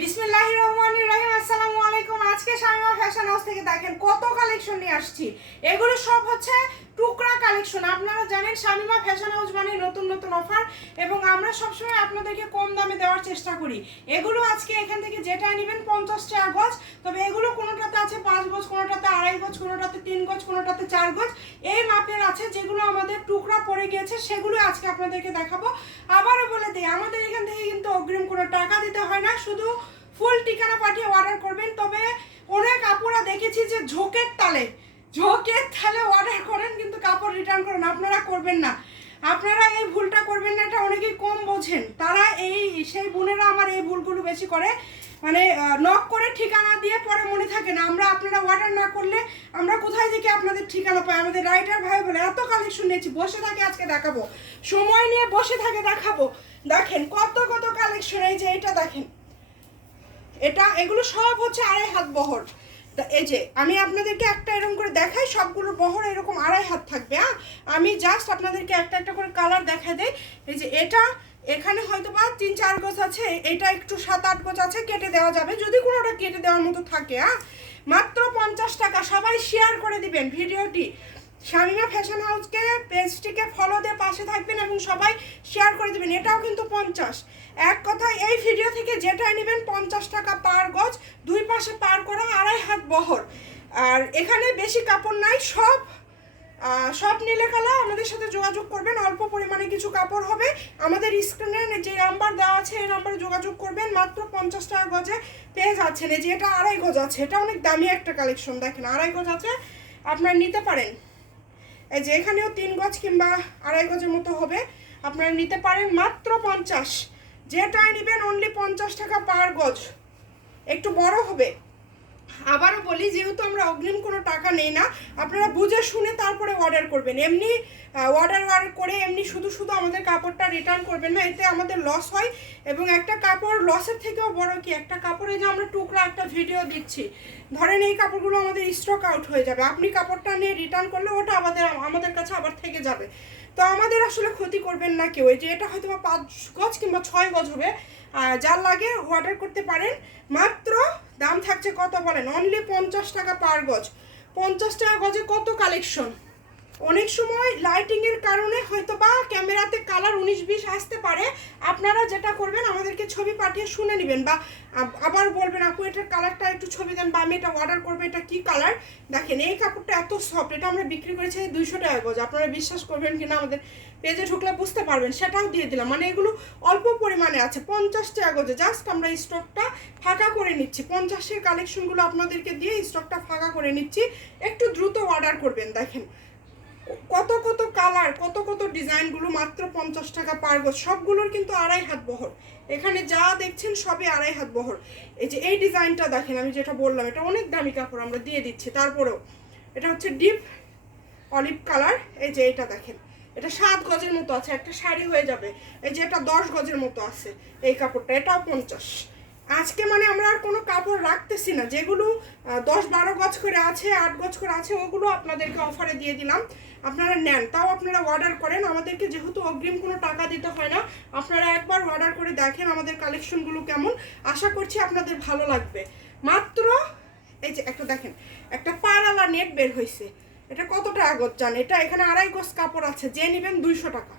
বিসমিল্লাহ রহমান রাহিম আসসালামু আলাইকুম আজকে শামিমা ফ্যাশন হাউস থেকে দেখেন কত কালেকশন নিয়ে আসছি। এগুলো সব হচ্ছে টুকরা কালেকশন। আপনারা জানেন শামিমা ফ্যাশন হাউস মানে নতুন নতুন অফার এবং আমরা সবসময় আপনাদেরকে কম দামে দেওয়ার চেষ্টা করি। এগুলো আজকে এখান থেকে যেটা নেবেন পঞ্চাশটি আগজ তবে এগুলো কোনোটাতে আছে পাঁচ গজ, কোনোটাতে আড়াই গজ, কোনোটাতে তিন গজ, কোনোটাতে চার গজ। এই মাপের আছে যেগুলো আমাদের টুকরা পড়ে গিয়েছে, সেগুলো আজকে আপনাদেরকে দেখাবো। আবারও বলে দিই, আমাদের এখান থেকে কিন্তু অগ্রিম কোনো টাকা দিতে হয় না, শুধু ফুল ঠিকানা পাঠিয়ে অর্ডার করবেন। তবে অনেক আপুরা দেখেছি যে ঝোঁকের তালে ঝোঁকের তালে অর্ডার করেন, কিন্তু কাপড় রিটার্ন করেন আপনারা করবেন না। আপনারা এই ভুলটা করবেন না, এটা অনেকেই কম বোঝেন। তারা এই, সেই বোনেরা আমার এই ভুলগুলো বেশি করে। মানে নক করে ঠিকানা দিয়ে পরে মনে থাকে না। আমরা আপনারা অর্ডার না করলে আমরা কোথায় থেকে আপনাদের ঠিকানা পাই? আমাদের রাইটার ভাই বলে, এত কালেকশন নিয়েছি, বসে থাকে আজকে দেখাবো। সময় নিয়ে বসে থাকে দেখাবো। দেখেন কত কত কালেকশন এই যে এটা দেখেন। এটা, এগুলো সব হচ্ছে আড়াই হাত বহর। এই যে, আমি আপনাদেরকে একটা এরকম করে দেখাই, সবগুলো বহর এরকম আড়াই হাত থাকবে হ্যাঁ? আমি জাস্ট আপনাদেরকে একটা একটা করে কালার দেখা দেই। এই যে এটা এখানে হয়তো বা তিন চার গজ আছে, এটা একটু সাত আট গজ আছে, কেটে দেওয়া যাবে। যদি কোনোটা কেটে দেওয়ার মতো থাকে হ্যাঁ মাত্র পঞ্চাশ টাকা, সবাই শেয়ার করে দিবেন ভিডিওটি। শামিমা ফ্যাশন হাউসকে পেজটিকে ফলো দিয়ে পাশে থাকবেন এবং সবাই শেয়ার করে দেবেন, এটাও কিন্তু পঞ্চাশ। এক কথায়, এই ভিডিও থেকে যেটাই নেবেন, পঞ্চাশ টাকা পার গজ দুই পাশে পার করা, আড়াই হাত বহর। আর এখানে বেশি কাপড় নাই, সব সব নীলে কালা আমাদের সাথে যোগাযোগ করবেন। অল্প পরিমাণে কিছু কাপড় হবে। আমাদের স্ক্রিনে যে নাম্বার দেওয়া আছে, এই নাম্বারে যোগাযোগ করবেন। মাত্র পঞ্চাশ টাকা গজে পেয়ে যাচ্ছেন। এই যে এটা আড়াই গজ আছে, এটা অনেক দামি একটা কালেকশন দেখেন, আড়াই গজ আছে। আপনারা নিতে পারেন। এই যে এখানেও তিন গজ কিংবা আড়াই গজের মতো হবে। আপনারা নিতে পারেন মাত্র পঞ্চাশ। যেটাই নেবেন অনলি পঞ্চাশ টাকা পার গজ। একটু বড় হবে। আবারও বলি, যেহেতু আমরা অগ্রিম কোনো টাকা নেই না, আপনারা বুঝে শুনে তারপরে অর্ডার করবেন। এমনি অর্ডার অর্ডার করে এমনি শুধু শুধু আমাদের কাপড়টা রিটার্ন করবেন না, এতে আমাদের লস হয়। এবং একটা কাপড় লসের থেকেও বড় কি, একটা কাপড়ে যে আমরা টুকরা একটা ভিডিও দিচ্ছি, ধরেন এই কাপড়গুলো আমাদের স্টক আউট হয়ে যাবে। আপনি কাপড়টা নিয়ে রিটার্ন করলে ওটা আমাদের আমাদের কাছে আবার থেকে যাবে। তো আমাদের আসলে ক্ষতি করবেন না কেউ। এই যে এটা হয়তো বা পাঁচ গজ কিংবা ছয় গজ হবে। যার লাগে অর্ডার করতে পারেন। মাত্র দাম থাকছে কত বলেন? অনলি পঞ্চাশ টাকা পার গজ। পঞ্চাশ টাকা গজে কত কালেকশন অনেক সময় লাইটিং এর কারণে হয়তো বা ক্যামেরাতে কালার উনিশ বিশ আসতে পারে। আপনারা যেটা করবেন, আমাদেরকে ছবি পাঠিয়ে শুনে নেবেন বা আবার বলবেন, আপু, এটার কালারটা একটু ছবি দেন বা আমি এটা অর্ডার করব, এটা কি কালার দেখেন, এই কাপড়টা এত সফট এটা আমরা বিক্রি করেছি দুইশো টাকা গজ। আপনারা বিশ্বাস করবেন কিনা, আমাদের পেজে ঢুকলে বুঝতে পারবেন। সেটাও দিয়ে দিলাম। মানে এগুলো অল্প পরিমাণে আছে, পঞ্চাশ টাকা গজে। জাস্ট আমরা স্টকটা ফাঁকা করে নিচ্ছি। পঞ্চাশের কালেকশনগুলো আপনাদেরকে দিয়ে স্টকটা ফাঁকা করে নিচ্ছি। একটু দ্রুত অর্ডার করবেন, দেখেন। কত কত কালার, কত কত ডিজাইনগুলো মাত্র পঞ্চাশ টাকা পার গজ, সবগুলোর কিন্তু আড়াই হাত বহর। এখানে যা দেখছেন সবই আড়াই হাত বহর। এই যে এই ডিজাইনটা দেখেন, আমি যেটা বললাম, এটা অনেক দামি কাপড়, আমরা দিয়ে দিচ্ছি। তারপরেও, এটা হচ্ছে ডিপ অলিভ কালার, এই যে এটা দেখেন। এটা সাত গজের মতো আছে, একটা শাড়ি হয়ে যাবে। এই যে এটা দশ গজের মতো আছে, এই কাপড়টা, এটাও পঞ্চাশ। আজকে মানে আমরা আর কোনো কাপড় রাখতেছি না। যেগুলো দশ বারো গজ করে আছে, আট গজ করে আছে, ওগুলো আপনাদেরকে অফারে দিয়ে দিলাম। আপনারা নেন, তাও আপনারা অর্ডার করেন। আমাদেরকে যেহেতু অগ্রিম কোনো টাকা দিতে হয় না, আপনারা একবার অর্ডার করে দেখেন আমাদের কালেকশনগুলো কেমন। আশা করছি আপনাদের ভালো লাগবে। মাত্র, এই যে একটা দেখেন, একটা পাড়ালা নেট বের হয়েছে এটা কত টাকা গজ জান? এটা এখানে আড়াই গজ কাপড় আছে, যে নেবেন দুইশো টাকা।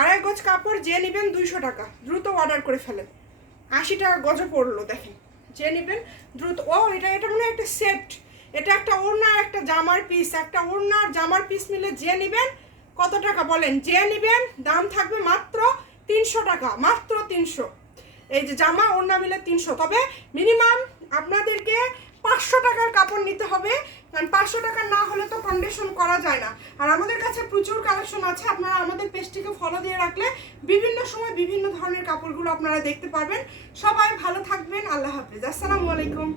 আড়াই গজ কাপড়, যে নেবেন দুইশো টাকা। দ্রুত অর্ডার করে ফেলেন। আশি টাকা গজে পড়ল, দেখেন। যে নেবেন দ্রুত। ও, এটা এটা মনে হয় একটা সেট এটা একটা ওড়নার একটা জামার পিস একটা ওড়নার জামার পিস মিলে যে নেবেন, কত টাকা বলেন? যে নেবেন, দাম থাকবে মাত্র তিনশো টাকা, মাত্র তিনশো। এই যে জামা, ওড়না মিলে তিনশো। তবে মিনিমাম আপনাদেরকে পাঁচশো টাকার কাপড় নিতে হবে। কারণ পাঁচশো টাকা না হলে তো কন্ডিশন করা যায় না। আর আমাদের কাছে প্রচুর কালেকশন আছে। আপনারা আমাদের পেজটিকে ফলো দিয়ে রাখলে বিভিন্ন সময় বিভিন্ন ধরনের কাপড়গুলো আপনারা দেখতে পারবেন। সবাই ভালো থাকবেন। আল্লাহ হাফেজ। আসসালামু আলাইকুম।